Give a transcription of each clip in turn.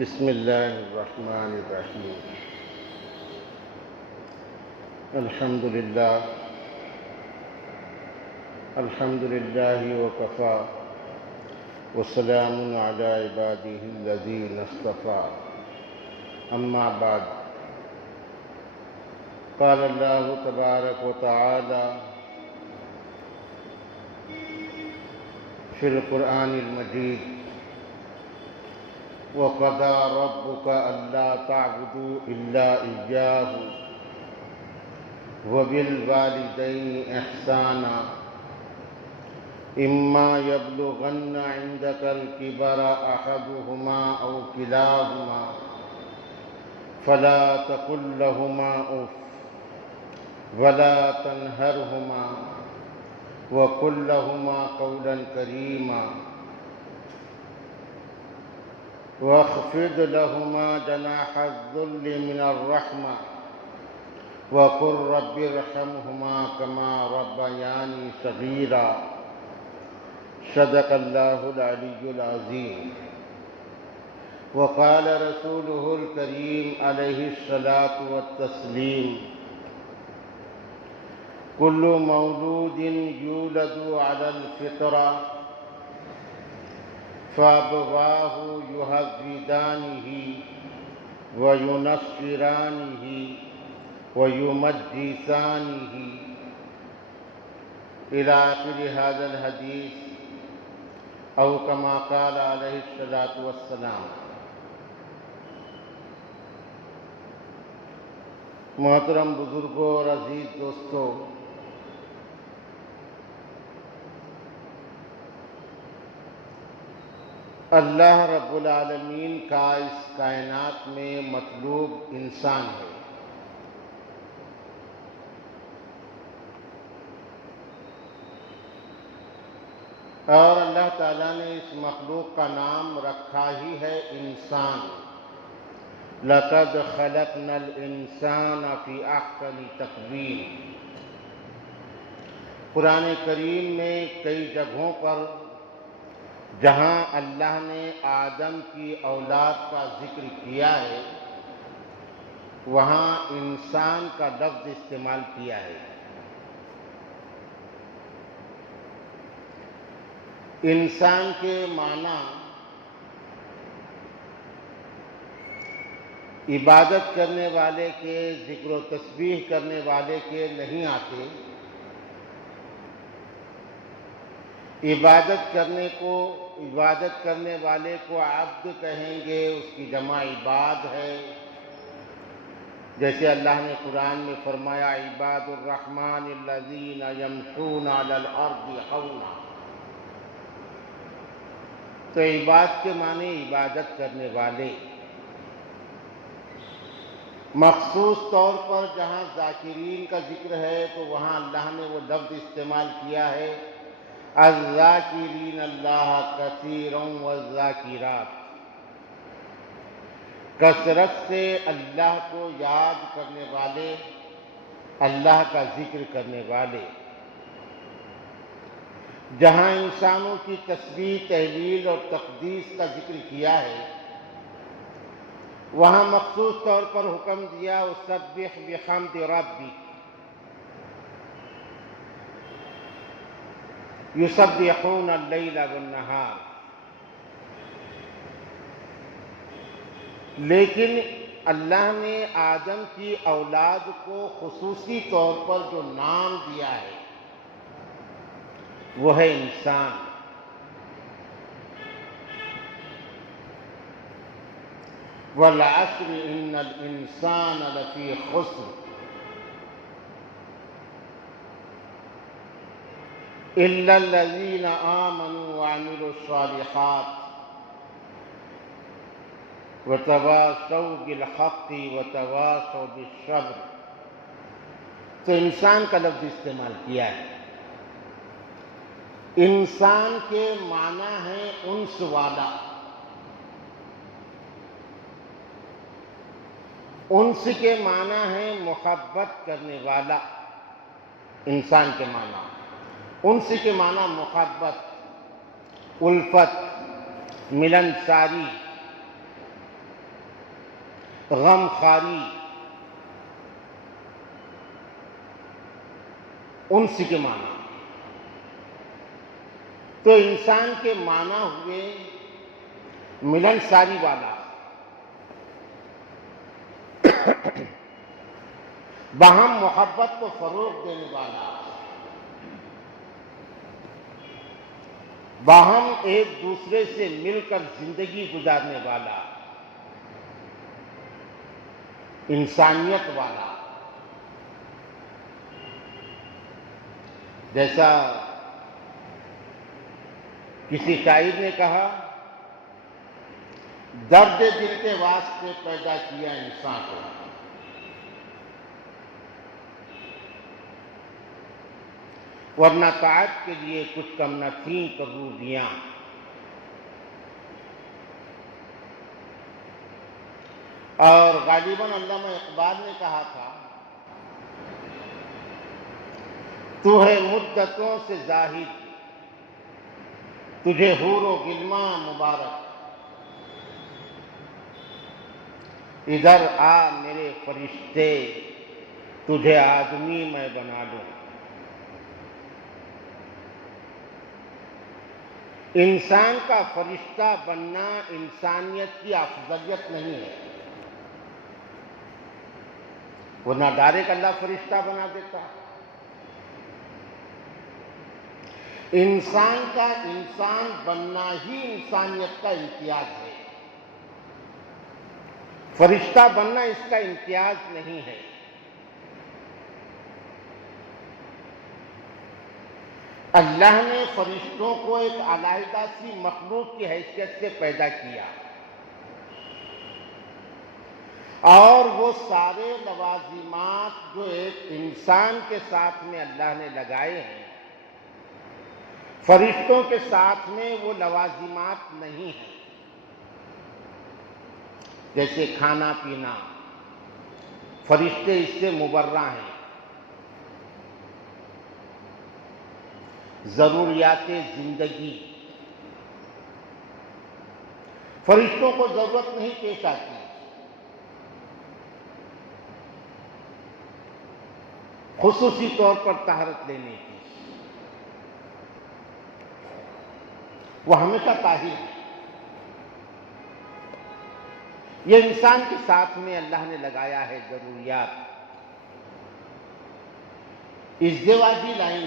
بسم اللہ الرحمن الرحیم الحمد للہ وکفا وسلام علی عبادہ الذین اصطفیٰ اما بعد قال اللہ تبارک وتعالی فی القرآن المجید وَقَضَى رَبُّكَ أَلَّا تَعْبُدُوا إِلَّا إِيَّاهُ وَبِالْوَالِدَيْنِ إِحْسَانًا إِمَّا يَبْلُغَنَّ عِندَكَ الْكِبَرَ أَحَدُهُمَا أَوْ كِلَاهُمَا فَلَا تَقُل لَّهُمَا أُفٍّ وَلَا تَنْهَرْهُمَا وَقُل لَّهُمَا قَوْلًا كَرِيمًا واخفض لهما جناح الذل من الرحمة وقل رب ارحمهما كما ربياني صغيرا صدق الله العلي العظيم وقال رسوله الكريم عليه الصلاة والتسليم كل مولود يولد على الفطرة فأبواه يهودانه وينصرانه ويمجسانه إلى آخر هذا الحديث أو كما قال عليه الصلاة والسلام۔ محترم بزرگوں اور عزیز دوستوں، اللہ رب العالمین کا اس کائنات میں مطلوب انسان ہے۔ اور اللہ تعالیٰ نے اس مخلوق کا نام رکھا ہی ہے انسان۔ لَقَدْ خَلَقْنَا الْإِنسَانَ فِي أَحْسَنِ تَقْوِيمٍ۔ قرآن کریم میں کئی جگہوں پر جہاں اللہ نے آدم کی اولاد کا ذکر کیا ہے وہاں انسان کا لفظ استعمال کیا ہے۔ انسان کے معنی عبادت کرنے والے کے، ذکر و تسبیح کرنے والے کے نہیں آتے۔ عبادت کرنے والے کو عبد کہیں گے، اس کی جمع عباد ہے۔ جیسے اللہ نے قرآن میں فرمایا عباد الرحمن الذین یمشون علی الارض ہونا۔ تو عباد کے معنی عبادت کرنے والے۔ مخصوص طور پر جہاں ذاکرین کا ذکر ہے تو وہاں اللہ نے وہ لفظ استعمال کیا ہے الذاکرین اللہ کثیرا والذاکرات۔ کثرت سے اللہ کو یاد کرنے والے، اللہ کا ذکر کرنے والے۔ جہاں انسانوں کی تسبیح، تہلیل اور تقدیس کا ذکر کیا ہے وہاں مخصوص طور پر حکم دیا وسبح بحمد ربک۔ یسبحون اللیل والنہار۔ لیکن اللہ نے آدم کی اولاد کو خصوصی طور پر جو نام دیا ہے وہ ہے انسان۔ وَالْعَصْرِ إِنَّ الْإِنسَانَ لَفِي خُسْرٍ إِلَّا الَّذِينَ آمَنُوا وَعَمِلُوا الصَّالِحَاتِ وَتَوَاصَوْا بِالْحَقِّ وَتَوَاصَوْا بِالصَّبْرِ۔ تو انسان کا لفظ استعمال کیا ہے۔ انسان کے معنی ہے انس والا۔ انس کے معنی ہے محبت کرنے والا۔ انسان کے معنی انس کے معنی محبت، الفت، ملن ساری، غم خاری، انس کے معنی. تو انسان کے معنی ہوئے ملن ساری والا، باہم محبت کو فروغ دینے والا، باہم ایک دوسرے سے مل کر زندگی گزارنے والا، انسانیت والا. جیسا کسی شاعر نے کہا، درد دل کے واسطے پیدا کیا انسان کو، ورنہ طاعت کے لیے کچھ کم نہ تھیں کروبیاں. اور غالباً علامہ اقبال نے کہا تھا، تو ہے مدتوں سے زاہد، تجھے حور و غلماں مبارک، ادھر آ میرے فرشتے، تجھے آدمی میں بنا لوں. انسان کا فرشتہ بننا انسانیت کی افضلیت نہیں ہے، ورنہ ڈائریکٹ اللہ فرشتہ بنا دیتا. انسان کا انسان بننا ہی انسانیت کا امتیاز ہے، فرشتہ بننا اس کا امتیاز نہیں ہے. اللہ نے فرشتوں کو ایک علیحدہ سی مخلوق کی حیثیت سے پیدا کیا، اور وہ سارے لوازمات جو ایک انسان کے ساتھ میں اللہ نے لگائے ہیں، فرشتوں کے ساتھ میں وہ لوازمات نہیں ہیں. جیسے کھانا پینا، فرشتے اس سے مبرہ ہیں. ضروریات زندگی، فرشتوں کو ضرورت نہیں پیش آتی. خصوصی طور پر طہارت لینے کی، وہ ہمیشہ طاہر ہے. یہ انسان کے ساتھ میں اللہ نے لگایا ہے ضروریات. ازدواجی لائن،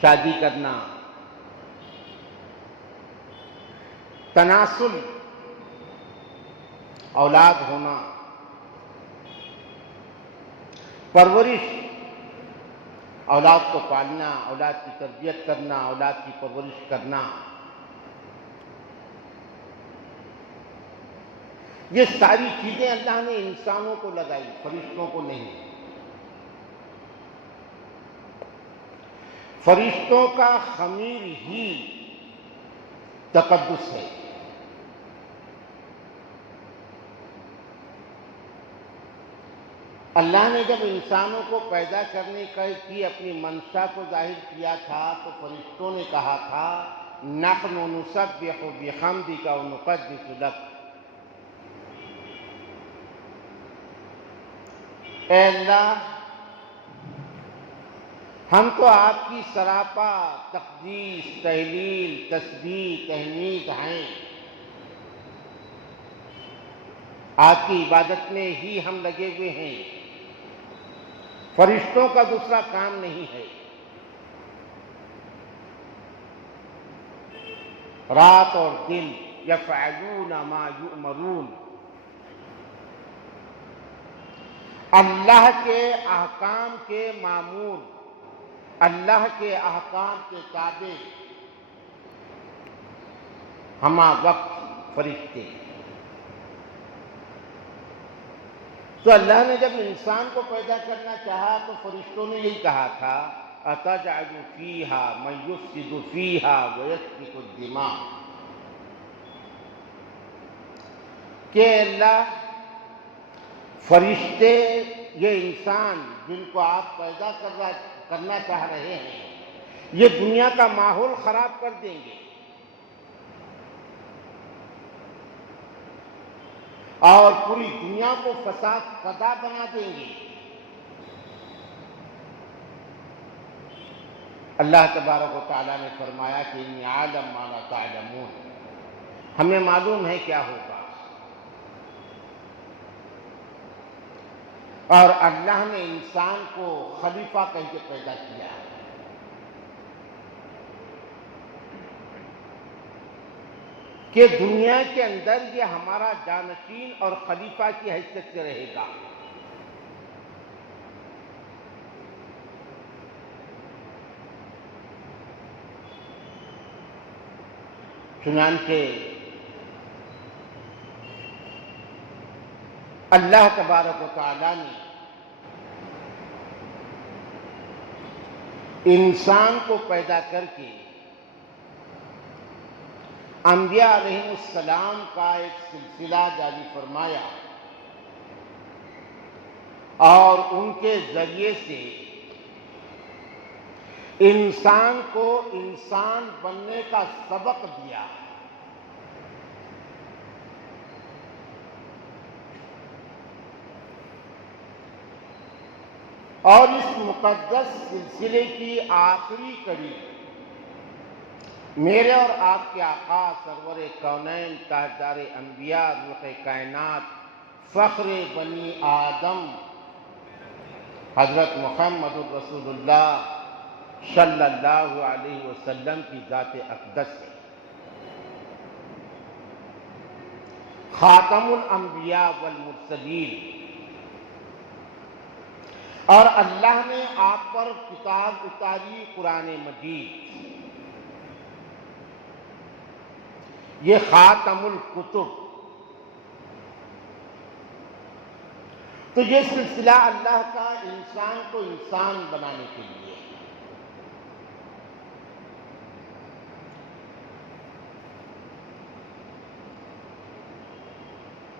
شادی کرنا، تناسل، اولاد ہونا، پرورش، اولاد کو پالنا، اولاد کی تربیت کرنا، اولاد کی پرورش کرنا، یہ ساری چیزیں اللہ نے انسانوں کو لگائی، فرشتوں کو نہیں. فرشتوں کا خمیر ہی تقدس ہے. اللہ نے جب انسانوں کو پیدا کرنے کی اپنی منشا کو ظاہر کیا تھا تو فرشتوں نے کہا تھا، نحن نسبح بحمدک ونقدس لک. اے اللہ، ہم تو آپ کی سراپا تقدیس، تہلیل، تسبیح، تحمید ہیں. آپ کی عبادت میں ہی ہم لگے ہوئے ہیں. فرشتوں کا دوسرا کام نہیں ہے. رات اور دن یفعلون ما یؤمرون، اللہ کے احکام کے مامور، اللہ کے احکام کے تابع، ہمہ وقت فرشتے. تو اللہ نے جب انسان کو پیدا کرنا چاہا تو فرشتوں نے یہی کہا تھا، أَتَجْعَلُ فِيهَا مَن يُفْسِدُ فِيهَا وَيَسْفِكُ الدِّمَاءَ، کہ اللہ، فرشتے، یہ انسان جن کو آپ پیدا کرنا چاہ رہے ہیں، یہ دنیا کا ماحول خراب کر دیں گے. اور پوری دنیا کو فساد زدہ بنا دیں گے۔ اللہ تبارک و تعالیٰ نے فرمایا کہ انی عالم ما لا تعلمون، ہمیں معلوم ہے کیا ہوگا۔ اور اللہ نے انسان کو خلیفہ کہہ کے پیدا کیا ہے، کہ دنیا کے اندر یہ ہمارا جانشین اور خلیفہ کی حیثیت سے رہے گا۔ چنانچہ اللہ تبارک و تعالیٰ نے انسان کو پیدا کر کے انبیاء علیہ السلام کا ایک سلسلہ جاری فرمایا، اور ان کے ذریعے سے انسان کو انسان بننے کا سبق دیا۔ اور اس مقدس سلسلے کی آخری کڑی میرے اور آپ کے آقا سرور کونین تاجدار انبیاء روح کائنات فخر بنی آدم حضرت محمد الرسول اللہ صلی اللہ علیہ وسلم کی ذات اقدس ہے، خاتم الانبیاء والمرسلین۔ اور اللہ نے آپ پر کتاب اتاری قرآن مجید، یہ خاتم الکتب۔ تو یہ سلسلہ اللہ کا انسان کو انسان بنانے کے لیے،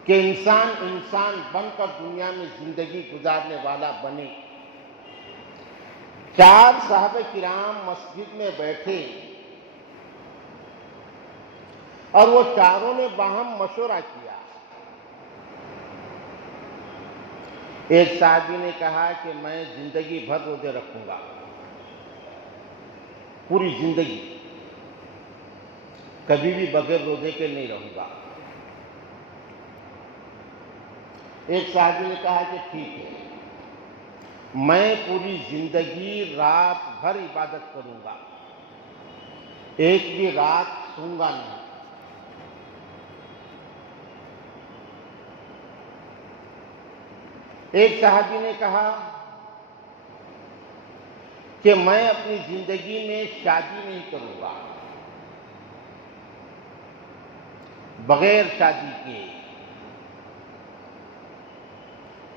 کہ انسان انسان بن کر دنیا میں زندگی گزارنے والا بنے۔ 4 صحابہ کرام مسجد میں بیٹھے اور وہ چاروں نے باہم مشورہ کیا۔ ایک صحابی نے کہا کہ میں زندگی بھر روزے رکھوں گا، پوری زندگی کبھی بھی بغیر روزے کے نہیں رہوں گا۔ ایک صحابی نے کہا کہ ٹھیک ہے، میں پوری زندگی رات بھر عبادت کروں گا، ایک بھی رات سوں گا نہیں۔ ایک صحابی نے کہا کہ میں اپنی زندگی میں شادی نہیں کروں گا، بغیر شادی کے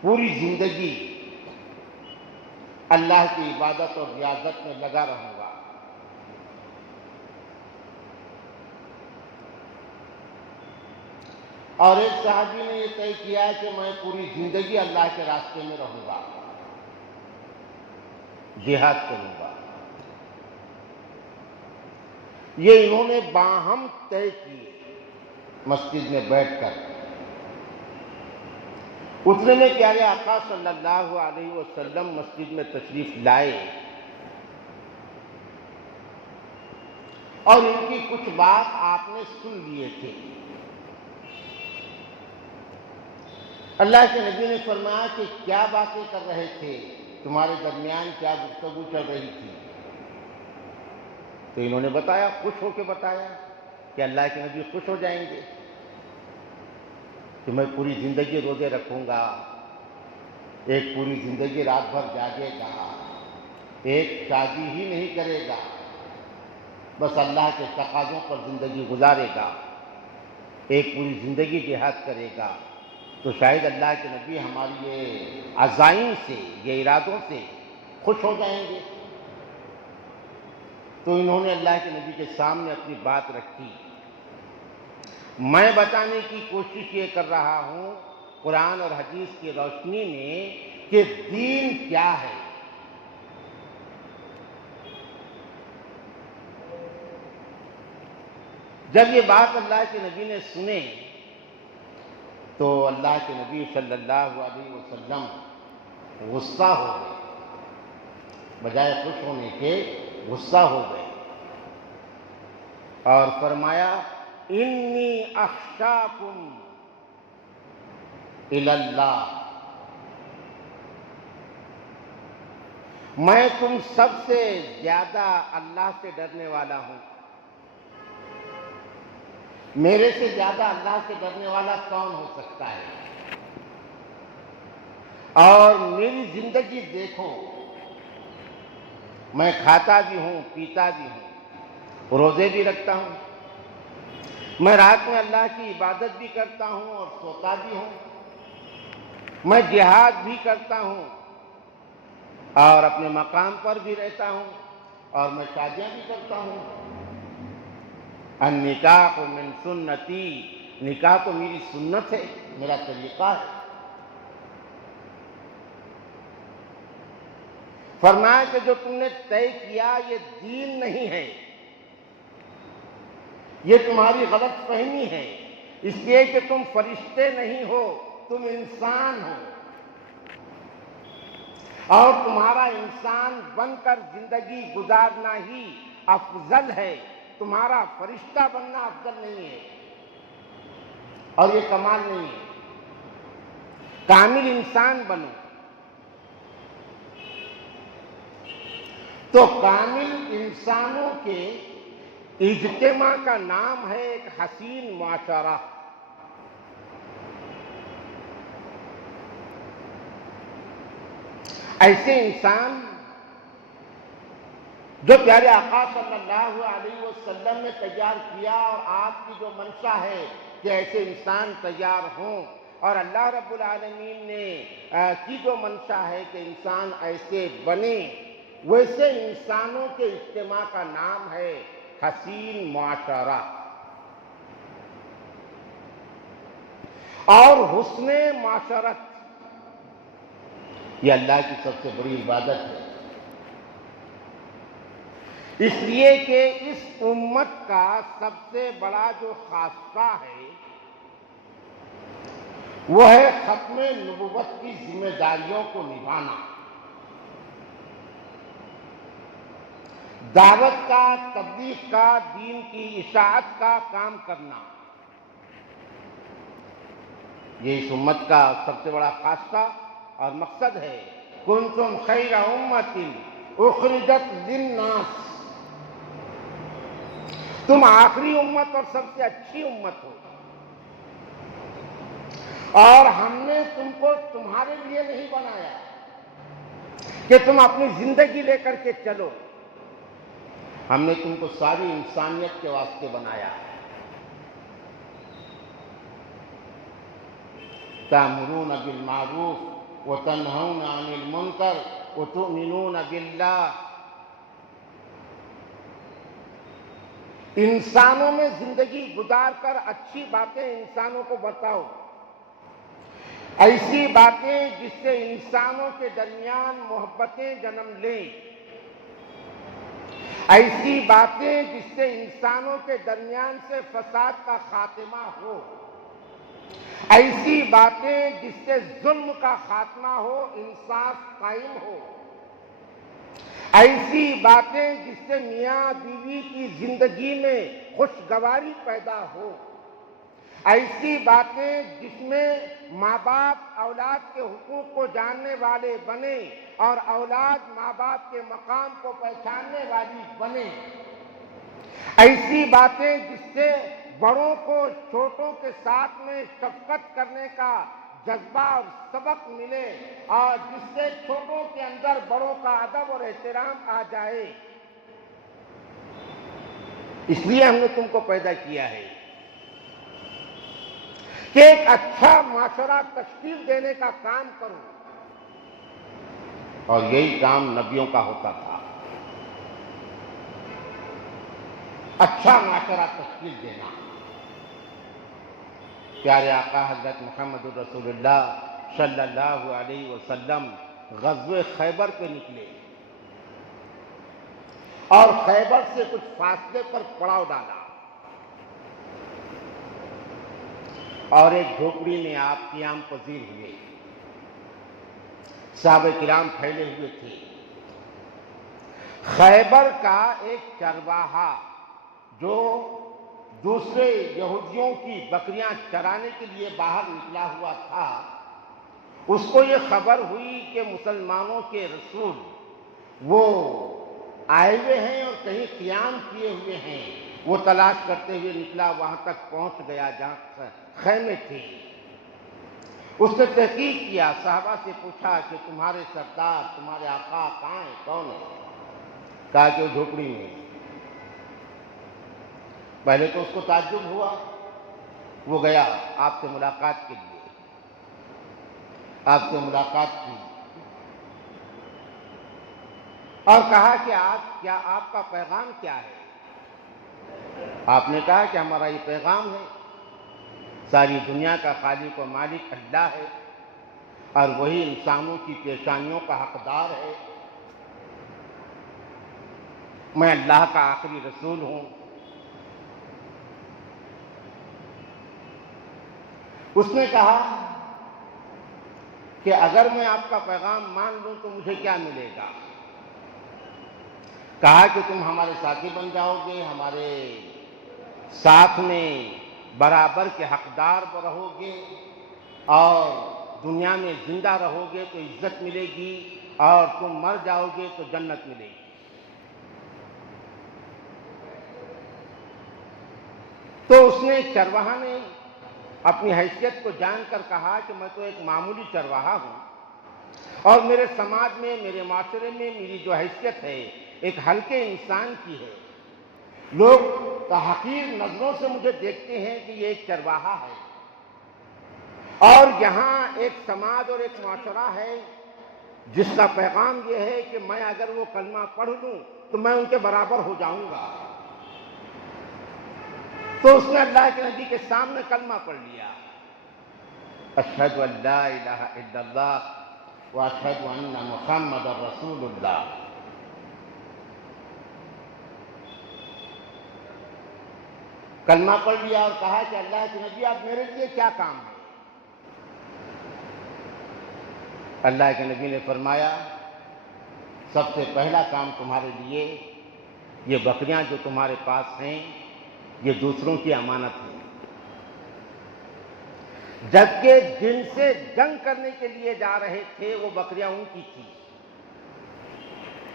پوری زندگی اللہ کی عبادت اور ریاضت میں لگا رہوں گا۔ اور ایک صحابی نے یہ طے کیا کہ میں پوری زندگی اللہ کے راستے میں رہوں گا، جہاد کروں گا۔ یہ انہوں نے باہم طے کیے مسجد میں بیٹھ کر۔ اتنے میں پیارے آقا صلی اللہ علیہ وسلم مسجد میں تشریف لائے، اور ان کی کچھ بات آپ نے سن لیے تھے۔ اللہ کے نبی نے فرمایا کہ کیا باتیں کر رہے تھے، تمہارے درمیان کیا گفتگو چل رہی تھی؟ تو انہوں نے بتایا، خوش ہو کے بتایا کہ اللہ کے نبی خوش ہو جائیں گے کہ میں پوری زندگی روزے رکھوں گا، ایک پوری زندگی رات بھر جاگے گا، ایک شادی ہی نہیں کرے گا، بس اللہ کے تقاضوں پر زندگی گزارے گا، ایک پوری زندگی جہاد کرے گا۔ تو شاید اللہ کے نبی ہماری یہ عزائم سے، یہ ارادوں سے خوش ہو جائیں گے۔ تو انہوں نے اللہ کے نبی کے سامنے اپنی بات رکھی۔ میں بتانے کی کوشش یہ کر رہا ہوں قرآن اور حدیث کی روشنی میں کہ دین کیا ہے۔ جب یہ بات اللہ کے نبی نے سنے تو اللہ کے نبی صلی اللہ علیہ وسلم غصہ ہو گئے، بجائے خوش ہونے کے غصہ ہو گئے اور فرمایا انی اخشاکم الی اللہ، میں تم سب سے زیادہ اللہ سے ڈرنے والا ہوں، میرے سے زیادہ اللہ سے ڈرنے والا کون ہو سکتا ہے؟ اور میری زندگی دیکھو، میں کھاتا بھی ہوں، پیتا بھی ہوں، روزے بھی رکھتا ہوں، میں رات میں اللہ کی عبادت بھی کرتا ہوں اور سوتا بھی ہوں، میں جہاد بھی کرتا ہوں اور اپنے مقام پر بھی رہتا ہوں اور میں شادیاں بھی کرتا ہوں۔ النکاح من سنتی، نکاح تو میری سنت ہے، میرا طریقہ ہے۔ فرمایا کہ جو تم نے طے کیا یہ دین نہیں ہے، یہ تمہاری غلط فہمی ہے، اس لیے کہ تم فرشتے نہیں ہو، تم انسان ہو، اور تمہارا انسان بن کر زندگی گزارنا ہی افضل ہے، تمہارا فرشتہ بننا افضل نہیں ہے اور یہ کمال نہیں ہے۔ کامل انسان بنو۔ تو کامل انسانوں کے اجتماع کا نام ہے ایک حسین معاشرہ۔ ایسے انسان جو پیارے آقا صلی اللہ علیہ وسلم نے تیار کیا، اور آپ کی جو منشا ہے کہ ایسے انسان تیار ہوں، اور اللہ رب العالمین نے کی جو منشا ہے کہ انسان ایسے بنے، ویسے انسانوں کے اجتماع کا نام ہے حسین معاشرہ۔ اور حسن معاشرت یہ اللہ کی سب سے بڑی عبادت ہے، اس لیے کہ اس امت کا سب سے بڑا جو خاصہ ہے وہ ہے ختم نبوت کی ذمہ داریوں کو نبھانا، دعوت کا، تبلیغ کا، دین کی اشاعت کا کام کرنا۔ یہ اس امت کا سب سے بڑا خاصہ اور مقصد ہے۔ کنتم خیر امت اخرجت للناس، تم آخری امت اور سب سے اچھی امت ہو، اور ہم نے تم کو تمہارے لیے نہیں بنایا کہ تم اپنی زندگی لے کر کے چلو، ہم نے تم کو ساری انسانیت کے واسطے بنایا۔ تأمرون بالمعروف وتنہون عن المنکر وتؤمنون باللہ، انسانوں میں زندگی گزار کر اچھی باتیں انسانوں کو بتاؤ، ایسی باتیں جس سے انسانوں کے درمیان محبتیں جنم لیں، ایسی باتیں جس سے انسانوں کے درمیان سے فساد کا خاتمہ ہو، ایسی باتیں جس سے ظلم کا خاتمہ ہو، انصاف قائم ہو، ایسی باتیں جس سے میاں بیوی کی زندگی میں خوشگواری پیدا ہو، ایسی باتیں جس میں ماں باپ اولاد کے حقوق کو جاننے والے بنے اور اولاد ماں باپ کے مقام کو پہچاننے والی بنے، ایسی باتیں جس سے بڑوں کو چھوٹوں کے ساتھ میں شفقت کرنے کا جذبہ اور سبق ملے، اور جس سے چھوٹوں کے اندر بڑوں کا ادب اور احترام آ جائے۔ اس لیے ہم نے تم کو پیدا کیا ہے کہ ایک اچھا معاشرہ تشکیل دینے کا کام کرو، اور یہی کام نبیوں کا ہوتا تھا، اچھا معاشرہ تشکیل دینا۔ پیارے آقا حضرت محمد رسول اللہ صلی اللہ علیہ وسلم غزوہ خیبر پہ نکلے اور خیبر سے کچھ فاصلے پر پڑاؤ ڈالا۔ اور ایک جھوپڑی میں آپ قیام پذیر ہوئے. صحابہ کرام پھیلے ہوئے تھے. خیبر کا ایک چرواہا جو دوسرے یہودیوں کی بکریاں چرانے کے لیے باہر نکلا ہوا تھا، اس کو یہ خبر ہوئی کہ مسلمانوں کے رسول وہ آئے ہوئے ہیں اور کہیں قیام کیے ہوئے ہیں. وہ تلاش کرتے ہوئے نکلا، وہاں تک پہنچ گیا جہاں خیمے تھے. اس نے تحقیق کیا، صحابہ سے پوچھا کہ تمہارے سردار، تمہارے آقا کہاں ہیں، کون ہے؟ کہا کہ وہ جھوپڑی میں. پہلے تو اس کو تعجب ہوا. وہ گیا آپ سے ملاقات کے لیے، آپ سے ملاقات کی اور کہا کہ آپ کا پیغام کیا ہے؟ آپ نے کہا کہ ہمارا یہ پیغام ہے، ساری دنیا کا خالق و مالک اللہ ہے اور وہی انسانوں کی پیشانیوں کا حقدار ہے. میں اللہ کا آخری رسول ہوں. اس نے کہا کہ اگر میں آپ کا پیغام مان لوں تو مجھے کیا ملے گا؟ کہا کہ تم ہمارے ساتھی بن جاؤ گے، ہمارے ساتھ میں برابر کے حقدار رہو گے اور دنیا میں زندہ رہو گے تو عزت ملے گی اور تم مر جاؤ گے تو جنت ملے گی. تو اس نے چرواہا نے اپنی حیثیت کو جان کر کہا کہ میں تو ایک معمولی چرواہا ہوں اور میرے سماج میں، میرے معاشرے میں میری جو حیثیت ہے ایک ہلکے انسان کی ہے. لوگ تحقیر نظروں سے مجھے دیکھتے ہیں کہ یہ ایک چرواہا ہے، اور یہاں ایک سماج اور ایک معاشرہ ہے جس کا پیغام یہ ہے کہ میں اگر وہ کلمہ پڑھ لوں تو میں ان کے برابر ہو جاؤں گا. تو اس نے اللہ کے نبی کے سامنے کلمہ پڑھ لیا، اشہد ان لا الہ الا اللہ واشہد ان محمد رسول اللہ. کلمہ پڑھ لیا اور کہا کہ اللہ کے نبی آپ میرے لیے کیا کام ہے؟ اللہ کے نبی نے فرمایا سب سے پہلا کام تمہارے لیے، یہ بکریاں جو تمہارے پاس ہیں یہ دوسروں کی امانت ہے، جبکہ جن سے جنگ کرنے کے لیے جا رہے تھے وہ بکریاں ان کی تھی،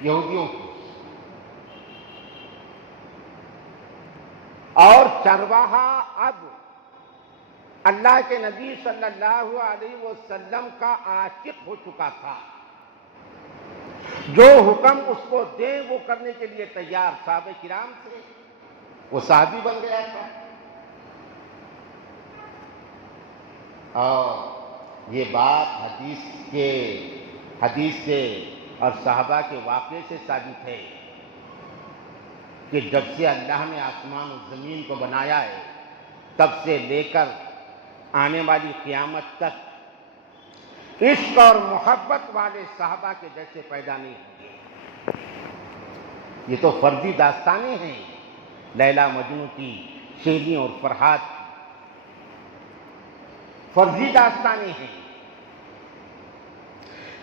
یہودیوں کی. اور چرواہا اب اللہ کے نبی صلی اللہ علیہ وسلم کا عاشق ہو چکا تھا. جو حکم اس کو دیں وہ کرنے کے لیے تیار. صحابہ کرام تھے، وہ صحابی بن گیا تھا. اور یہ بات حدیث سے اور صحابہ کے واقعے سے ثابت ہے کہ جب سے اللہ نے آسمان و زمین کو بنایا ہے تب سے لے کر آنے والی قیامت تک عشق اور محبت والے صحابہ کے جیسے پیدا نہیں ہوں گے. یہ تو فرضی داستانیں ہیں، لیلا مجنوں کی، شیریں اور فرحات کی فرضی داستانیں ہیں.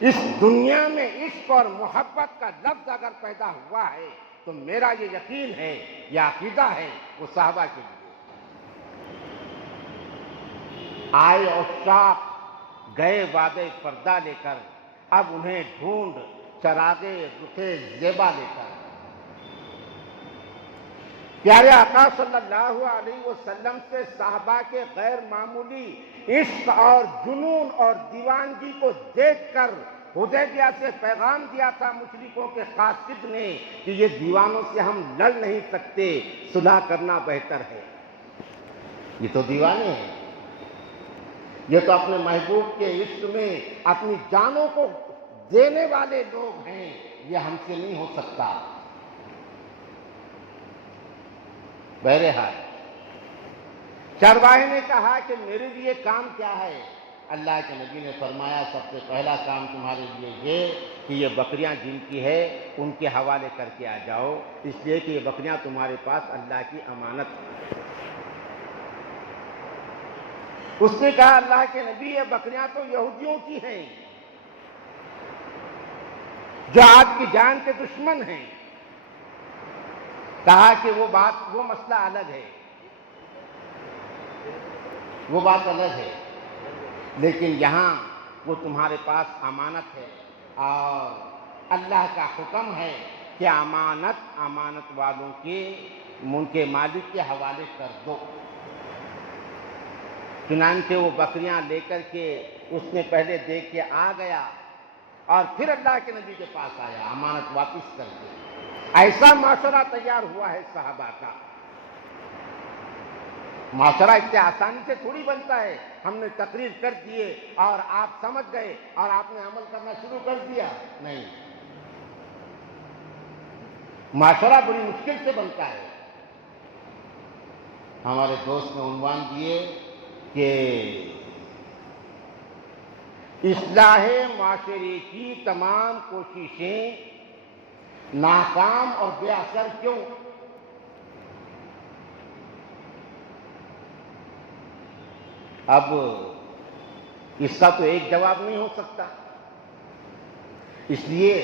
اس دنیا میں عشق اور محبت کا لفظ اگر پیدا ہوا ہے تو میرا یہ یقین ہے، یہ عقیدہ ہے، وہ صحابہ کے لیے. آئے عشاق گئے وعدے فردا لے کر، اب انہیں ڈھونڈ چراغے رخے زیبا لے کر. پیارے آقا صلی اللہ علیہ وسلم سے صحابہ کے غیر معمولی عشق اور جنون اور دیوانگی کو دیکھ کر حدیبیہ سے پیغام دیا تھا مشرکوں کے قاصد نے کہ یہ دیوانوں سے ہم لڑ نہیں سکتے، صلح کرنا بہتر ہے. یہ تو دیوانے ہیں، یہ تو اپنے محبوب کے عشق میں اپنی جانوں کو دینے والے لوگ ہیں، یہ ہم سے نہیں ہو سکتا. بہرحال چرواہے نے کہا کہ میرے لیے کام کیا ہے؟ اللہ کے نبی نے فرمایا سب سے پہلا کام تمہارے لیے یہ کہ یہ بکریاں جن کی ہے ان کے حوالے کر کے آ جاؤ، اس لیے کہ یہ بکریاں تمہارے پاس اللہ کی امانت ہے. اس نے کہا اللہ کے نبی یہ بکریاں تو یہودیوں کی ہیں جو آپ کی جان کے دشمن ہیں. کہا کہ وہ مسئلہ الگ ہے، وہ بات الگ ہے، لیکن یہاں وہ تمہارے پاس امانت ہے اور اللہ کا حکم ہے کہ امانت والوں کے ان کے مالک کے حوالے کر دو. چنانچہ وہ بکریاں لے کر کے اس نے پہلے دیکھ کے آ گیا اور پھر اللہ کے نبی کے پاس آیا امانت واپس کر کے. ایسا معاشرہ تیار ہوا ہے صحابہ کا. معاشرہ اتنے آسانی سے تھوڑی بنتا ہے. ہم نے تقریر کر دیے اور آپ سمجھ گئے اور آپ نے عمل کرنا شروع کر دیا، نہیں. معاشرہ بڑی مشکل سے بنتا ہے. ہمارے دوست نے عنوان دیے کہ اصلاح معاشرے کی تمام کوششیں ناکام اور بے اثر کیوں؟ اب اس کا تو ایک جواب نہیں ہو سکتا، اس لیے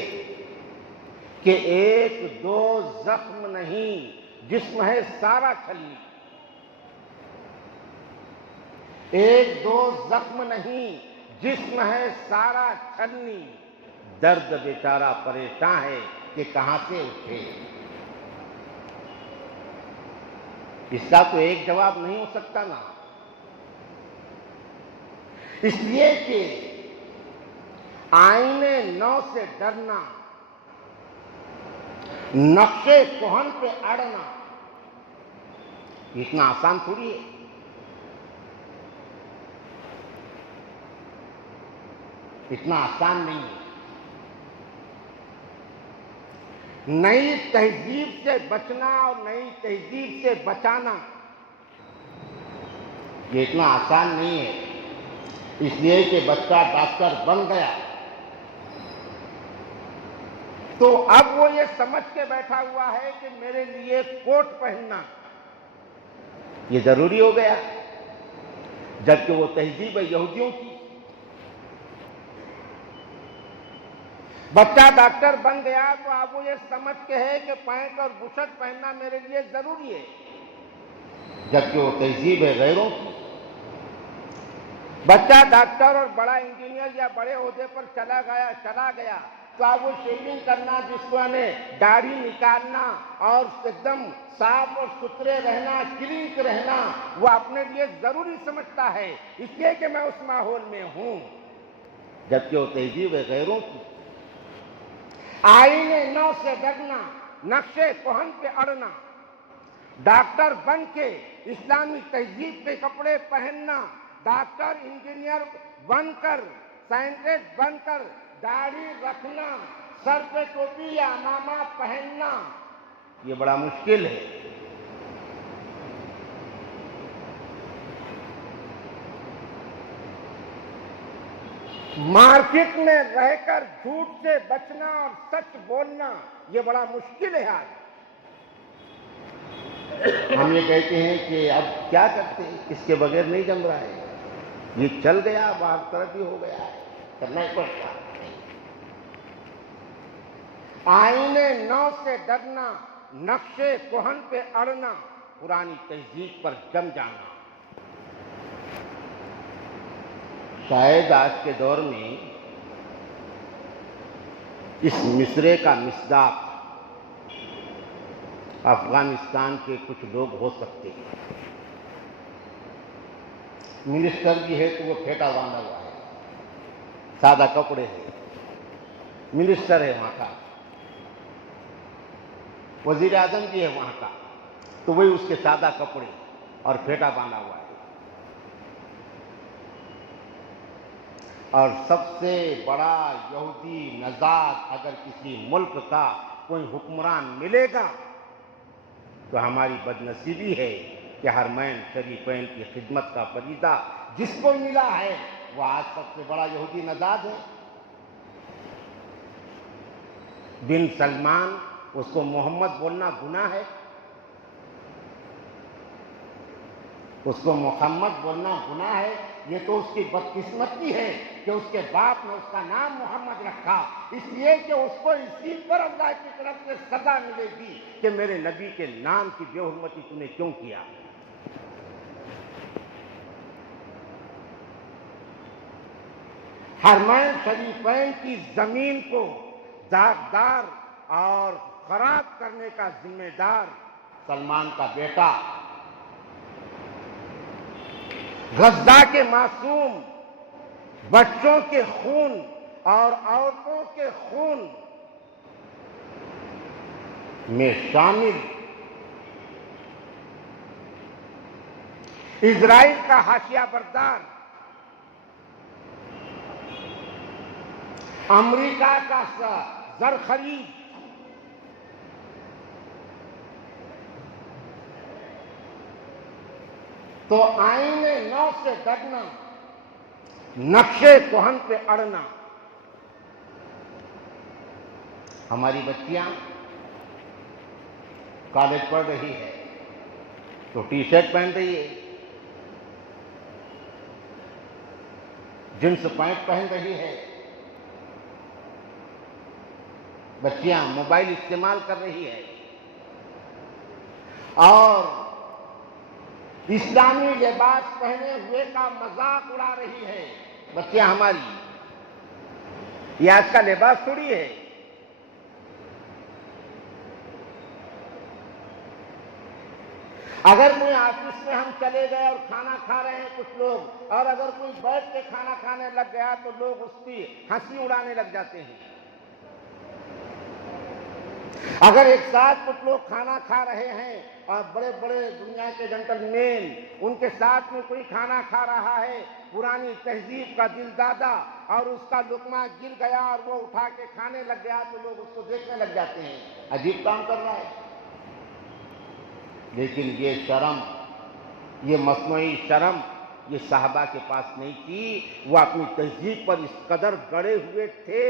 کہ ایک دو زخم نہیں، جسم ہے سارا چھلنی. ایک دو زخم نہیں، جسم ہے سارا چھلنی. درد بیچارہ پریشان ہے کہ کہاں سے اٹھے. اس کا تو ایک جواب نہیں ہو سکتا نا. اس لیے کہ آئینے نو سے ڈرنا، نقشے کہن پہ اڑنا، اتنا آسان تھوڑی ہے. اتنا آسان نہیں ہے. نئی تہذیب سے بچنا اور نئی تہذیب سے بچانا یہ اتنا آسان نہیں ہے. اس لیے کہ بچہ ڈاکٹر بن گیا تو اب وہ یہ سمجھ کے بیٹھا ہوا ہے کہ میرے لیے کوٹ پہننا یہ ضروری ہو گیا، جبکہ وہ تہذیب ہے یہودیوں کی. بچہ ڈاکٹر بن گیا تو اب وہ یہ سمجھ کے ہے کہ پینٹ اور بشرٹ پہننا میرے لیے ضروری ہے، جبکہ وہ تہذیب ہے غیروں کی. بچہ ڈاکٹر اور بڑا انجینئر یا بڑے عہدے پر چلا گیا تو اب وہ شیونگ کرنا، جس کو داڑھی نکالنا اور ایک دم صاف اور ستھرے رہنا، کلینک رہنا، وہ اپنے لیے ضروری سمجھتا ہے، اس لیے کہ میں اس ماحول میں ہوں، جبکہ وہ تہذیب ہے غیروں کی. آئینے نو سے ڈرنا، نقشے کہن پہ اڑنا، ڈاکٹر بن کے اسلامی تہذیب کے کپڑے پہننا، ڈاکٹر انجینئر بن کر، سائنٹسٹ بن کر داڑھی رکھنا، سر پہ ٹوپی یا عمامہ پہننا یہ بڑا مشکل ہے. مارکیٹ میں رہ کر جھوٹ سے بچنا اور سچ بولنا یہ بڑا مشکل ہے. آج ہم یہ کہتے ہیں کہ اب کیا کرتے ہیں، اس کے بغیر نہیں جم رہا ہے، یہ چل گیا، باہر طرف ہی ہو گیا ہے، کرنا ہی پڑتا. آئینے نو سے ڈرنا، نقشے کہن پہ اڑنا، پرانی تہذیب پر جم جانا. شاید آج کے دور میں اس مصرعے کا مصداق افغانستان کے کچھ لوگ ہو سکتے ہیں. منسٹر بھی ہے تو وہ پھیٹا باندھا ہوا ہے، سادہ کپڑے ہیں. منسٹر ہے وہاں کا، وزیر اعظم بھی ہے وہاں کا، تو وہی اس کے سادہ کپڑے اور پھیٹا باندھا ہوا ہے. اور سب سے بڑا یہودی نژاد اگر کسی ملک کا کوئی حکمران ملے گا تو ہماری بدنصیبی ہے کہ حرمین شریفین کی خدمت کا فریضہ جس کو ملا ہے وہ آج سب سے بڑا یہودی نژاد ہے. بن سلمان، اس کو محمد بولنا گناہ ہے، اس کو محمد بولنا گناہ ہے، یہ تو اس کی بدقسمتی ہے کہ اس کے باپ نے اس کا نام محمد رکھا، اس لیے کہ اس کو اسی پر اللہ کی طرف سے سزا ملے گی کہ میرے نبی کے نام کی بے حرمتی تم نے کیوں کیا۔ حرمین شریفین کی زمین کو داغدار اور خراب کرنے کا ذمہ دار سلمان کا بیٹا، غزہ کے معصوم بچوں کے خون اور عورتوں کے خون میں شامل اسرائیل کا حاشیہ بردار، امریکہ کا زر خرید، تو آئین نو سے ڈرنا، نقشے کہن پہ اڑنا۔ ہماری بچیاں کالج پڑھ رہی ہے تو ٹی شرٹ پہن رہی ہے، جنس پینٹ پہن رہی ہے، بچیاں موبائل استعمال کر رہی ہے اور اسلامی لباس پہنے ہوئے کا مذاق اڑا رہی ہے۔ بچیاں ہماری، یہ آج کا لباس تھوڑی ہے۔ اگر کوئی آفس میں ہم چلے گئے اور کھانا کھا رہے ہیں کچھ لوگ، اور اگر کوئی بیٹھ کے کھانا کھانے لگ گیا تو لوگ اس کی ہنسی اڑانے لگ جاتے ہیں۔ اگر ایک ساتھ کچھ لوگ کھانا کھا رہے ہیں اور بڑے بڑے دنیا کے جنٹل مین ان کے ساتھ میں کوئی کھانا کھا رہا ہے، پرانی تہذیب کا دل دادا، اور اس کا لقمہ گر گیا اور وہ اٹھا کے کھانے لگ گیا تو لوگ اس کو دیکھنے لگ جاتے ہیں، عجیب کام کر رہا ہے۔ لیکن یہ شرم، یہ مصنوعی شرم، یہ صحابہ کے پاس نہیں تھی۔ وہ اپنی تہذیب پر اس قدر گڑے ہوئے تھے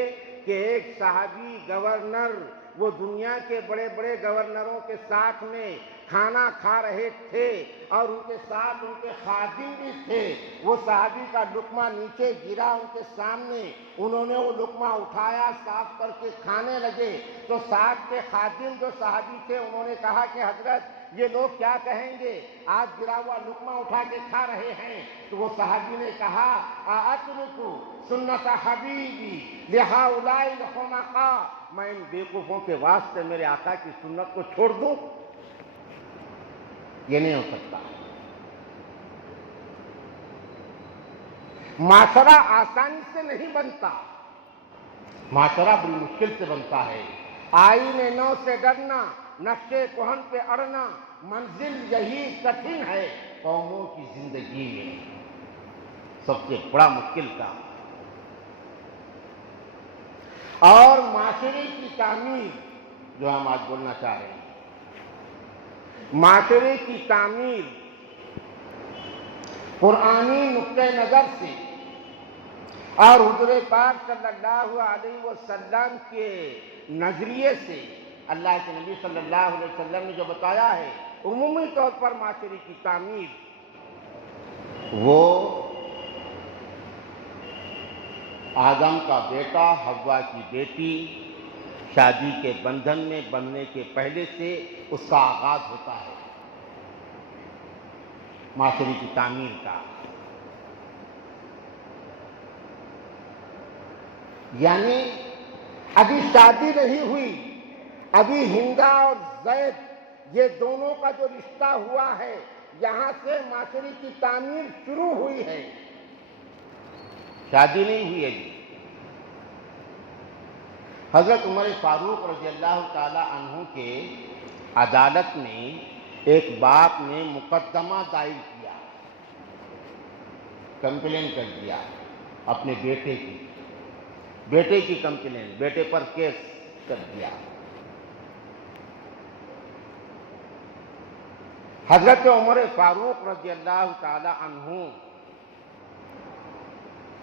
کہ ایک صحابی گورنر، وہ دنیا کے بڑے بڑے گورنروں کے ساتھ میں کھانا کھا رہے تھے اور ان کے ساتھ ان کے خادم بھی تھے۔ وہ صحابی کا لقمہ نیچے گرا ان کے سامنے، انہوں نے وہ لقمہ اٹھایا، صاف کر کے کھانے لگے تو ساتھ کے خادم جو صحابی تھے انہوں نے کہا کہ حضرت یہ لوگ کیا کہیں گے، آج گرا ہوا لقمہ اٹھا کے کھا رہے ہیں۔ تو وہ صحابی نے کہا اَأَتْرُكُ سُنَّتَ حَبِيبِي لِهَؤُلَاءِ الْحُمَقَاءِ، میں ان بیوقوفوں کے واسطے میرے آقا کی سنت کو چھوڑ دوں؟ یہ نہیں ہو سکتا۔ معاشرہ آسانی سے نہیں بنتا، معاشرہ بڑی مشکل سے بنتا ہے۔ آئین نو سے ڈرنا، نقشے کہن پہ اڑنا، منزل یہی کٹھن ہے قوموں کی زندگی میں، سب سے بڑا مشکل کام۔ اور معاشرے کی تعمیر جو ہم آج بولنا چاہ رہے ہیں، معاشرے کی تعمیر قرآنی نقطۂ نظر سے اور حضور پاک صلی اللہ علیہ وسلم کے نظریے سے، اللہ کے نبی صلی اللہ علیہ وسلم نے جو بتایا ہے عمومی طور پر معاشرے کی تعمیر، وہ آدم کا بیٹا حوا کی بیٹی شادی کے بندھن میں بندھنے کے پہلے سے اس کا آغاز ہوتا ہے، معاشرے کی تعمیر کا۔ یعنی ابھی شادی نہیں ہوئی، ابھی ہندا اور زید یہ دونوں کا جو رشتہ ہوا ہے، یہاں سے معاشرے کی تعمیر شروع ہوئی ہے، شادی نہیں ہوئی ہے جی۔ حضرت عمر فاروق رضی اللہ تعالی عنہ کے عدالت میں ایک باپ نے مقدمہ دائر کیا، کمپلین کر دیا اپنے بیٹے کی کمپلین، بیٹے پر کیس کر دیا۔ حضرت عمر فاروق رضی اللہ تعالی عنہ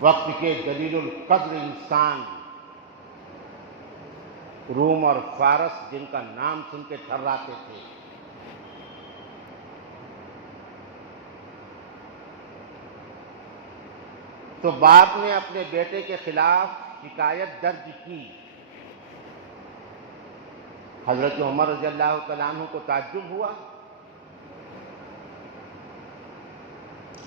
وقت کے جلیل القدر انسان، روم اور فارس جن کا نام سن کے تھراتے تھے، تو باپ نے اپنے بیٹے کے خلاف شکایت درج کی۔ حضرت عمر رضی اللہ تعالیٰ عنہ کو تعجب ہوا۔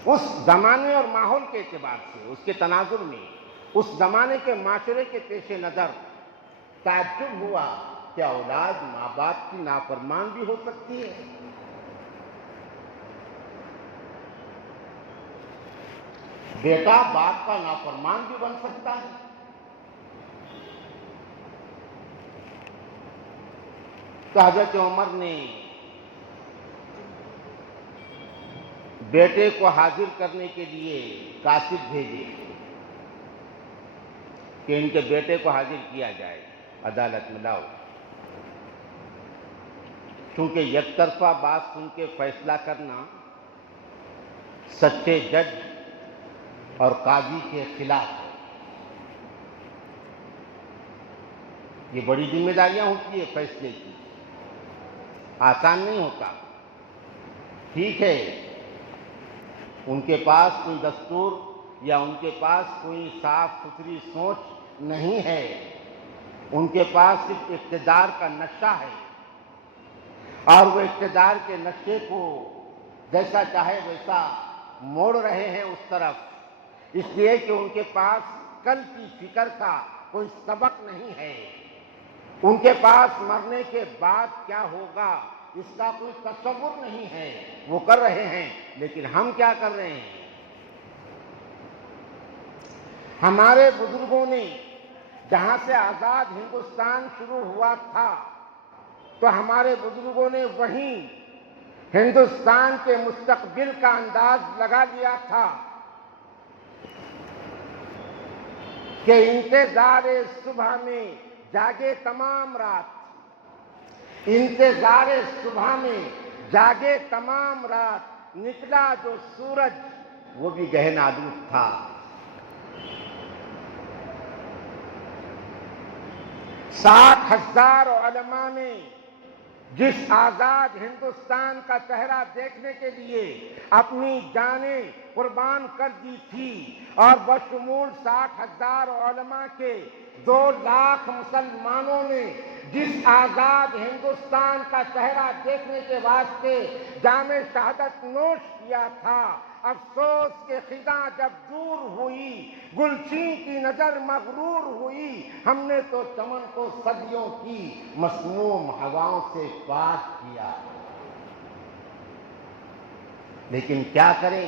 اس زمانے اور ماحول کے اعتبار سے، اس کے تناظر میں، اس زمانے کے معاشرے کے پیش نظر تعجب ہوا کہ اولاد ماں باپ کی نافرمان بھی ہو سکتی ہے۔ بیٹا باپ کا نافرمان بھی بن سکتا ہے۔ تو حضرت عمر نے بیٹے کو حاضر کرنے کے لیے کاتب بھیجے کہ ان کے بیٹے کو حاضر کیا جائے، عدالت میں لاؤ۔ کیونکہ یک طرفہ بات سن کے فیصلہ کرنا سچے جج اور قاضی کے خلاف ہے۔ یہ بڑی ذمہ داریاں ہوتی ہے فیصلے کی، آسان نہیں ہوتا۔ ٹھیک ہے، ان کے پاس کوئی دستور یا ان کے پاس کوئی صاف ستھری سوچ نہیں ہے، ان کے پاس صرف اقتدار کا نقشہ ہے، اور وہ اقتدار کے نقشے کو جیسا چاہے ویسا موڑ رہے ہیں اس طرف، اس لیے کہ ان کے پاس کل کی فکر کا کوئی سبق نہیں ہے، ان کے پاس مرنے کے بعد کیا ہوگا اس کا کوئی تصور نہیں ہے۔ وہ کر رہے ہیں، لیکن ہم کیا کر رہے ہیں؟ ہمارے بزرگوں نے جہاں سے آزاد ہندوستان شروع ہوا تھا تو ہمارے بزرگوں نے وہیں ہندوستان کے مستقبل کا انداز لگا لیا تھا کہ انتظار صبح میں جاگے تمام رات، انتظار صبح میں جاگے تمام رات، نکلا جو سورج وہ بھی گہن آلود تھا۔ 60,000 علماء نے جس آزاد ہندوستان کا چہرہ دیکھنے کے لیے اپنی جانیں قربان کر دی تھی، اور بشمول 60,000 علماء کے 2 لاکھ مسلمانوں نے جس آزاد ہندوستان کا چہرہ دیکھنے کے واسطے جام شہادت نوش کیا تھا، افسوس کہ خزاں جب دور ہوئی، گلچین کی نظر مغرور ہوئی، ہم نے تو چمن کو صدیوں کی مسموم ہواؤں سے پاک کیا۔ لیکن کیا کریں،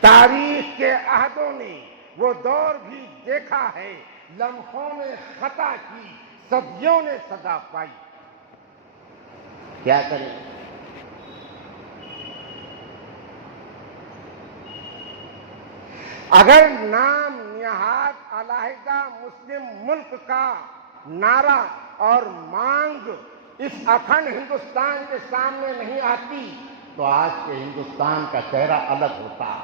تاریخ کے عہدوں نے وہ دور بھی دیکھا ہے، لمحوں نے خطا کی، صدیوں نے سزا پائی۔ کیا کریں؟ اگر نام نہاد علیحدہ مسلم ملک کا نعرہ اور مانگ اس اکھنڈ ہندوستان کے سامنے نہیں آتی تو آج کے ہندوستان کا چہرہ الگ ہوتا۔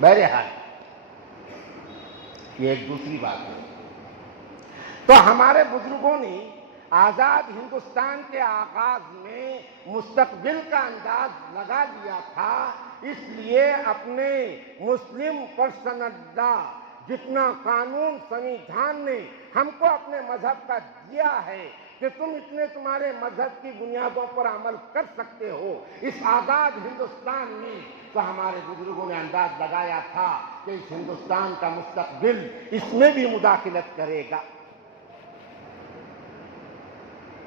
بہرحال یہ ایک دوسری بات ہے۔ تو ہمارے بزرگوں نے آزاد ہندوستان کے آغاز میں مستقبل کا انداز لگا لیا تھا، اس لیے اپنے مسلم پرسنل لا جتنا قانون سنویدھان نے ہم کو اپنے مذہب کا دیا ہے کہ تم تمہارے مذہب کی بنیادوں پر عمل کر سکتے ہو، اس آزاد ہندوستان میں تو ہمارے بزرگوں نے انداز لگایا تھا کہ اس ہندوستان کا مستقبل اس میں بھی مداخلت کرے گا۔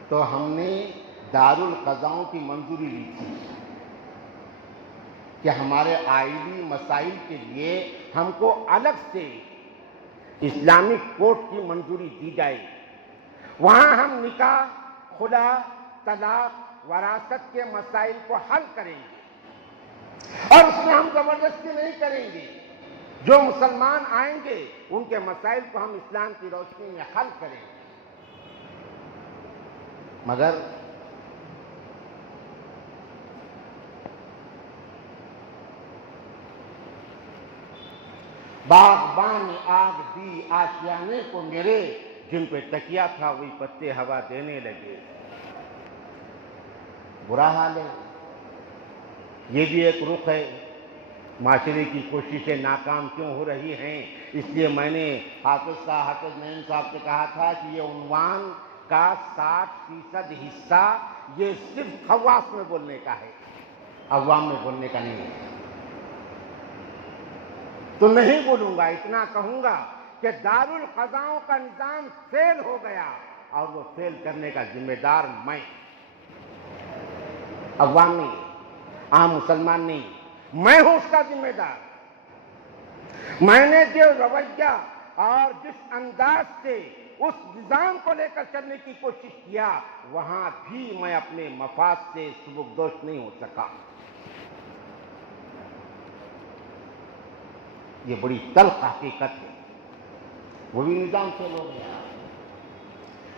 تو ہم نے دارالقضاؤں کی منظوری لی تھی کہ ہمارے آئلی مسائل کے لیے ہم کو الگ سے اسلامک کورٹ کی منظوری دی جائے، وہاں ہم نکاح، خلا، طلاق، وراثت کے مسائل کو حل کریں گے، اور اس میں ہم زبردستی نہیں کریں گے۔ جو مسلمان آئیں گے ان کے مسائل کو ہم اسلام کی روشنی میں حل کریں گے۔ مگر باغبان آگ دی آشیانے کو میرے، جن پہ تکیا تھا وہی پتے ہوا دینے لگے۔ برا حال ہے، یہ بھی ایک رخ ہے معاشرے کی کوششیں ناکام کیوں ہو رہی ہیں؟ اس لیے میں نے حافظ نعیم صاحب سے کہا تھا کہ یہ عنوان کا 60% حصہ یہ صرف خواص میں بولنے کا ہے، عوام میں بولنے کا نہیں ہے۔ تو نہیں بولوں گا، اتنا کہوں گا کہ دارالقضاؤں کا نظام فیل ہو گیا، اور وہ فیل کرنے کا ذمہ دار میں، عوام نہیں، عام مسلمان نہیں، میں ہوں اس کا ذمہ دار۔ میں نے جو رویہ اور جس انداز سے اس نظام کو لے کر چلنے کی کوشش کیا، وہاں بھی میں اپنے مفاد سے سبکدوش نہیں ہو سکا۔ یہ بڑی تلخ حقیقت ہے، وہ بھی نظام سے ہو گیا۔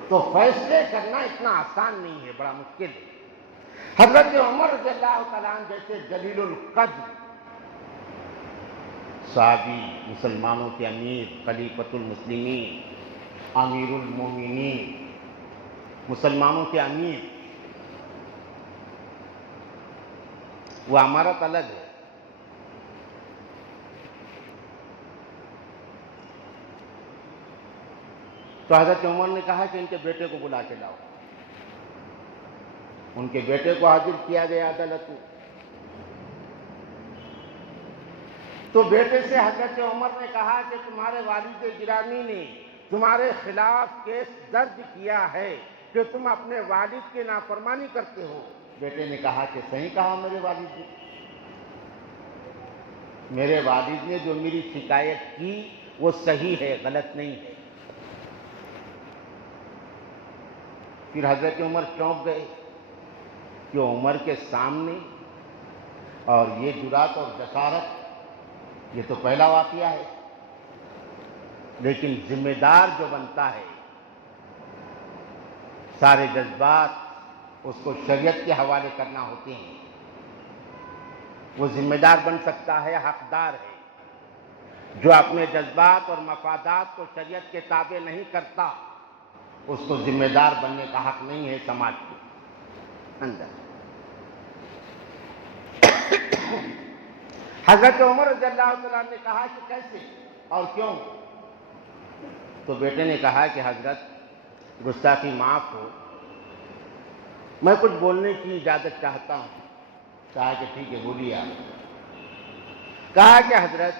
تو فیصلے کرنا اتنا آسان نہیں ہے، بڑا مشکل ہے۔ حضرت عمر رضی اللہ تعالیٰ عنہ جیسے جلیل القدر صحابی، مسلمانوں کے امیر، خلیفۃ المسلمین، امیر المومنین، مسلمانوں کے امیر، وہ امارت الگ ہے۔ تو حضرت عمر نے کہا کہ ان کے بیٹے کو بلا کے لاؤ۔ ان کے بیٹے کو حاضر کیا گیا عدالت میں۔ تو بیٹے سے حضرت عمر نے کہا کہ تمہارے والد گرامی نے تمہارے خلاف کیس درج کیا ہے کہ تم اپنے والد کی نافرمانی کرتے ہو۔ بیٹے نے کہا کہ صحیح کہا میرے والد نے، میرے والد نے جو میری شکایت کی وہ صحیح ہے، غلط نہیں ہے۔ پھر حضرت عمر چونک گئے کہ عمر کے سامنے، اور یہ جرات اور جسارت یہ تو پہلا واقعہ ہے، لیکن ذمہ دار جو بنتا ہے سارے جذبات اس کو شریعت کے حوالے کرنا ہوتے ہیں، وہ ذمہ دار بن سکتا ہے، حقدار ہے۔ جو اپنے جذبات اور مفادات کو شریعت کے تابع نہیں کرتا، اس کو ذمہ دار بننے کا حق نہیں ہے سماج کے اندر۔ حضرت عمر رضی اللہ تعالیٰ نے کہا کہ کیسے اور کیوں؟ تو بیٹے نے کہا کہ حضرت گستاخی معاف ہو، میں کچھ بولنے کی اجازت چاہتا ہوں۔ کہا کہ ٹھیک ہے، بولیے آپ۔ کہا کہ حضرت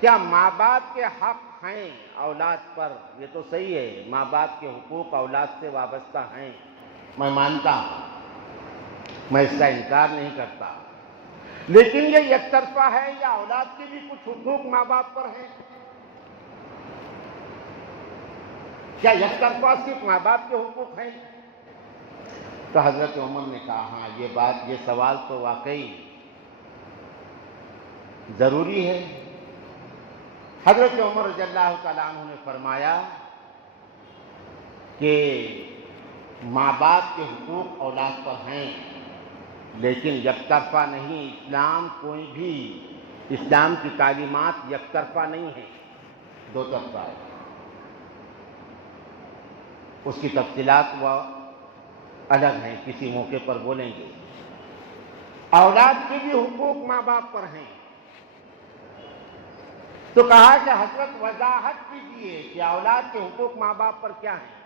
کیا ماں باپ کے حق ہیں اولاد پر؟ یہ تو صحیح ہے، ماں باپ کے حقوق اولاد سے وابستہ ہیں، میں مانتا ہوں، میں اس کا انکار نہیں کرتا، لیکن یہ یک طرفہ ہے یا اولاد کے بھی کچھ حقوق ماں باپ پر ہیں؟ کیا یک طرفہ صرف ماں باپ کے حقوق ہیں؟ تو حضرت عمر نے کہا ہاں، یہ سوال تو واقعی ضروری ہے۔ حضرت عمر رضی اللہ تعالیٰ عنہ نے فرمایا کہ ماں باپ کے حقوق اولاد پر ہیں، لیکن یک طرفہ نہیں۔ اسلام کی تعلیمات یک طرفہ نہیں ہے، دو طرفہ ہے۔ اس کی تفصیلات وہ الگ ہیں، کسی موقع پر بولیں گے۔ اولاد کے بھی حقوق ماں باپ پر ہیں۔ تو کہا کہ حضرت وضاحت کیجیے کہ اولاد کے حقوق ماں باپ پر کیا ہیں؟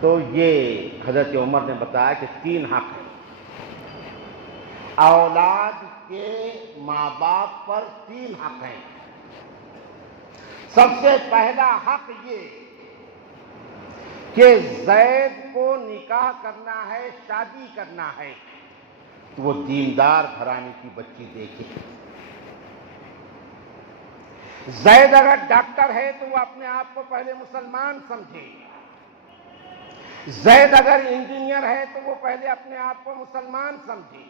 تو یہ حضرت عمر نے بتایا کہ 3 حق ہیں اولاد کے، ماں باپ پر 3 حق ہیں۔ سب سے پہلا حق یہ کہ زید کو نکاح کرنا ہے، شادی کرنا ہے، تو وہ دیندار گھرانے کی بچی دیکھے۔ زید اگر ڈاکٹر ہے تو وہ اپنے آپ کو پہلے مسلمان سمجھے، زید اگر انجینئر ہے تو وہ پہلے اپنے آپ کو مسلمان سمجھے،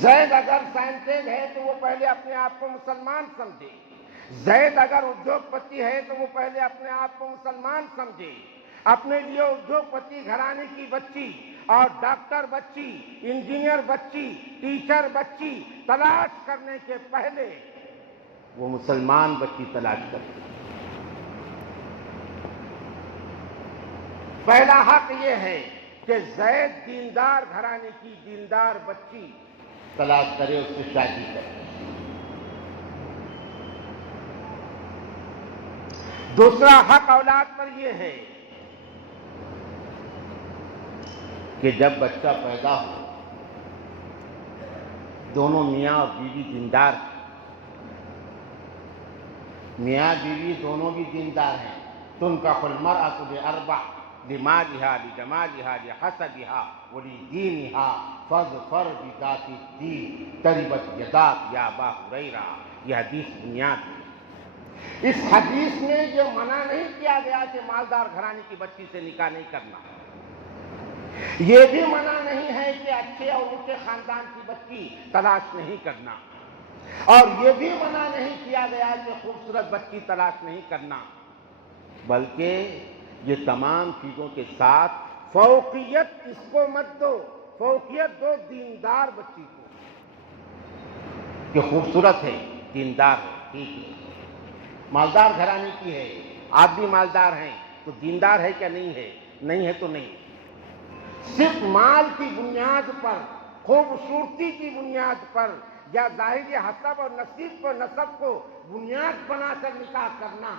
زید اگر سائنٹسٹ ہے تو وہ پہلے اپنے آپ کو مسلمان سمجھے، زید اگر ادیوگ پتی ہے تو وہ پہلے اپنے آپ کو مسلمان سمجھے۔ اپنے لیے ادیوگ پتی گھرانے کی بچی اور ڈاکٹر بچی، انجینئر بچی، ٹیچر بچی تلاش کرنے کے پہلے وہ مسلمان بچی تلاش کرتے۔ پہلا حق یہ ہے کہ زید دیندار گھرانے کی دیندار بچی تلاش کرے، اس سے شادی کرے۔ دوسرا حق اولاد پر یہ ہے کہ جب بچہ پیدا ہو، دونوں میاں اور بیوی دیندار ہیں، میاں بیوی دونوں بھی دیندار ہیں، تنکح المرأة بأربع لمالها لجمالها لحسبها ولدینها فاظفر بذات الدین تربت یداک یا ابا ہریرہ، یہ حدیث بنیاد ہے۔ اس حدیث میں یہ منع نہیں کیا گیا کہ مالدار گھرانے کی بچی سے نکاح نہیں کرنا، یہ بھی منع نہیں ہے کہ اچھے اور اونچے خاندان کی بچی تلاش نہیں کرنا، اور یہ بھی منع نہیں کیا گیا کہ خوبصورت بچی تلاش نہیں کرنا، بلکہ یہ تمام چیزوں کے ساتھ فوقیت اس کو مت دو، فوقیت دو دیندار بچی کو، کہ خوبصورت ہے، دیندار ہے، ٹھیک ہے، مالدار گھرانے کی ہے، آپ بھی مالدار ہیں تو دیندار ہے کیا نہیں ہے؟ نہیں ہے تو نہیں۔ صرف مال کی بنیاد پر، خوبصورتی کی بنیاد پر، یا ظاہری حسب اور نسب کو بنیاد بنا کر نکاح کرنا،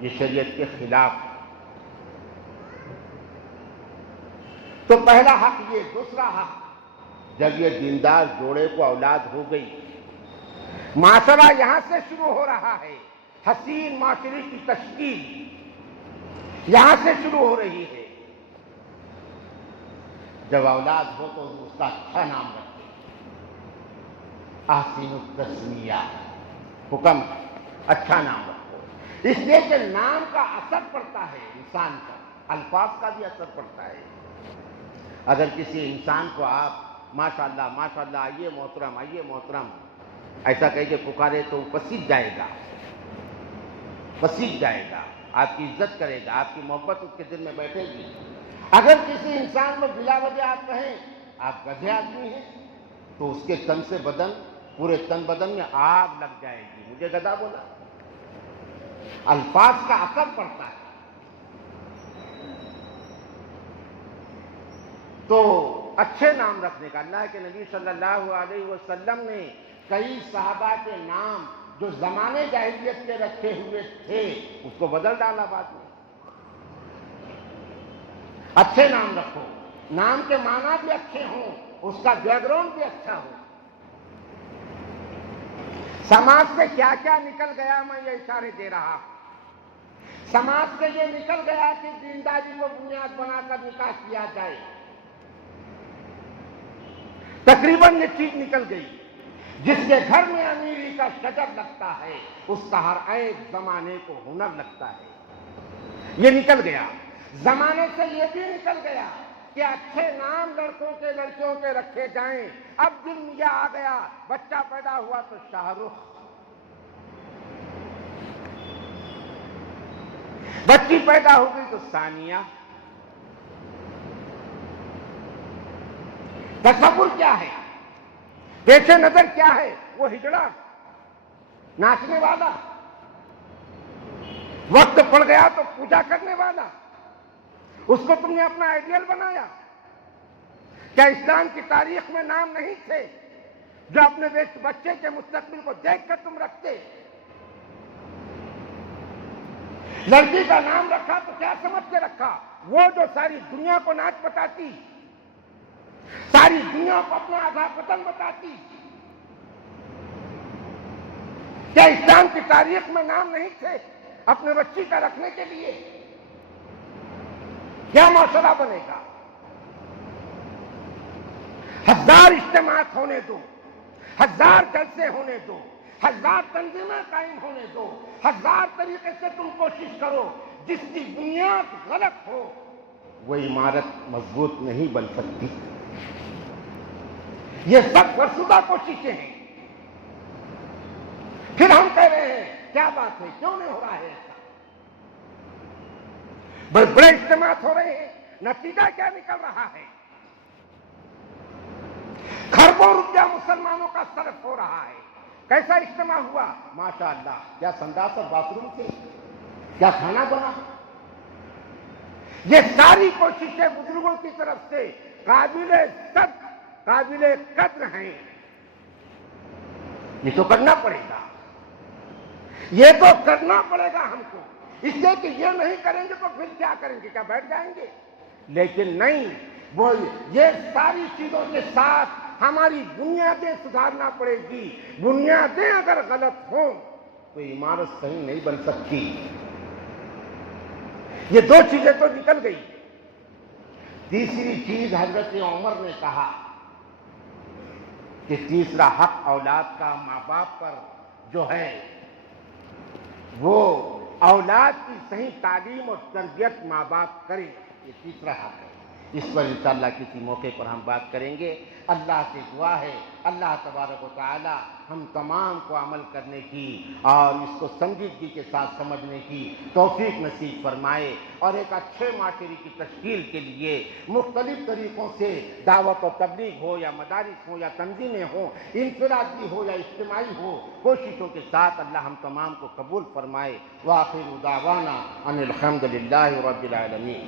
یہ شریعت کے خلاف ہے۔ تو پہلا حق یہ۔ دوسرا حق، جب یہ دیندار جوڑے کو اولاد ہو گئی، معاشرہ یہاں سے شروع ہو رہا ہے، حسین معاشرے کی تشکیل یہاں سے شروع ہو رہی ہے۔ جب اولاد ہو تو اس کا اچھا نام رکھے، احسن التسمیہ، حکم اچھا نام رکھو، اس لیے کہ نام کا اثر پڑتا ہے انسان پر، الفاظ کا بھی اثر پڑتا ہے۔ اگر کسی انسان کو آپ ماشاءاللہ ماشاءاللہ آئیے محترم آئیے محترم ایسا کہہ کے پکارے تو وہ پسیج جائے گا، پسیج جائے گا، آپ کی عزت کرے گا، آپ کی محبت اس کے دل میں بیٹھے گی۔ اگر کسی انسان کو بلا وجہ آپ کہیں آپ گدھے آدمی ہیں تو اس کے تن سے بدن، پورے تن بدن میں آگ لگ جائے گی، مجھے گدھا بولا۔ الفاظ کا اثر پڑتا ہے۔ تو اچھے نام رکھنے کا، اللہ کے نبی صلی اللہ علیہ وسلم نے کئی صحابہ کے نام جو زمانے جاہلیت کے رکھے ہوئے تھے اس کو بدل ڈالا بعد میں۔ اچھے نام رکھو، نام کے معنی بھی اچھے ہوں، اس کا بیک گراؤنڈ بھی اچھا ہو۔ سماج سے کیا کیا نکل گیا، میں یہ اشارے دے رہا ہوں۔ سماج سے یہ نکل گیا کہ دینداری کو بنیاد بنا کر نکاح کیا جائے، تقریباً یہ چیز نکل گئی۔ جس کے گھر میں امیری کا شجر لگتا ہے اس کا ہر عیب زمانے کو ہنر لگتا ہے، یہ نکل گیا۔ زمانے سے یہ بھی نکل گیا کہ اچھے نام لڑکوں کے لڑکیوں کے رکھے جائیں۔ اب دل میں یہ آ گیا، بچہ پیدا ہوا تو شاہ رخ، بچی پیدا ہو گئی تو ثانیہ۔ تصور کیا ہے، پیش نظر کیا ہے؟ وہ ہجڑا، ناچنے والا، وقت پڑ گیا تو پوجا کرنے والا، اس کو تم نے اپنا آئیڈیل بنایا۔ کیا اسلام کی تاریخ میں نام نہیں تھے جو اپنے بچے کے مستقبل کو دیکھ کر تم رکھتے؟ لڑکی کا نام رکھا تو کیا سمجھ کے رکھا؟ وہ جو ساری دنیا کو ناچ بتاتی، ساری دنیا کو اپنا آدھا وطن بتاتی۔ کیا اسلام کی تاریخ میں نام نہیں تھے اپنے بچی کا رکھنے کے لیے؟ کیا معاشرہ بنے گا؟ ہزار اجتماعات ہونے دو، ہزار جلسے ہونے دو، ہزار تنظیمیں قائم ہونے دو، ہزار طریقے سے تم کوشش کرو، جس کی بنیاد غلط ہو وہ عمارت مضبوط نہیں بن سکتی۔ یہ سب فرسودہ کوششیں ہیں۔ پھر ہم کہہ رہے ہیں کیا بات ہے، کیوں نہیں ہو رہا ہے ایسا؟ بڑے بڑے اجتماعات ہو رہے ہیں، نتیجہ کیا نکل رہا ہے؟ کھربوں روپیہ مسلمانوں کا صرف ہو رہا ہے۔ کیسا اجتماع ہوا؟ ماشاءاللہ، کیا سنداس اور باتھ روم تھے، کیا کھانا بنا؟ یہ ساری کوششیں بزرگوں کی طرف سے قابل صد قابل قدر ہیں، یہ تو کرنا پڑے گا، یہ تو کرنا پڑے گا ہم کو، اس لیے کہ یہ نہیں کریں گے تو پھر کیا کریں گے؟ کیا بیٹھ جائیں گے؟ لیکن نہیں، وہ یہ ساری چیزوں کے ساتھ ہماری بنیادیں سدھارنا پڑے گی۔ بنیادیں اگر غلط ہوں تو عمارت صحیح نہیں بن سکتی۔ یہ دو چیزیں تو نکل گئی۔ تیسری چیز حضرت عمر نے کہا کہ تیسرا حق اولاد کا ماں باپ پر جو ہے وہ اولاد کی صحیح تعلیم اور تربیت ماں باپ کریں، یہ تیسرا حق ہے۔ اس پر انشاءاللہ کسی موقع پر ہم بات کریں گے۔ اللہ سے دعا ہے اللہ تبارک و تعالی ہم تمام کو عمل کرنے کی اور اس کو سنجیدگی کے ساتھ سمجھنے کی توفیق نصیب فرمائے، اور ایک اچھے معاشرے کی تشکیل کے لیے مختلف طریقوں سے دعوت و تبلیغ ہو یا مدارس ہو یا تنظیمیں ہوں، انفرادی ہو یا اجتماعی ہو، کوششوں کے ساتھ اللہ ہم تمام کو قبول فرمائے۔ وآخر دعوانا ان الحمد للہ رب العالمین۔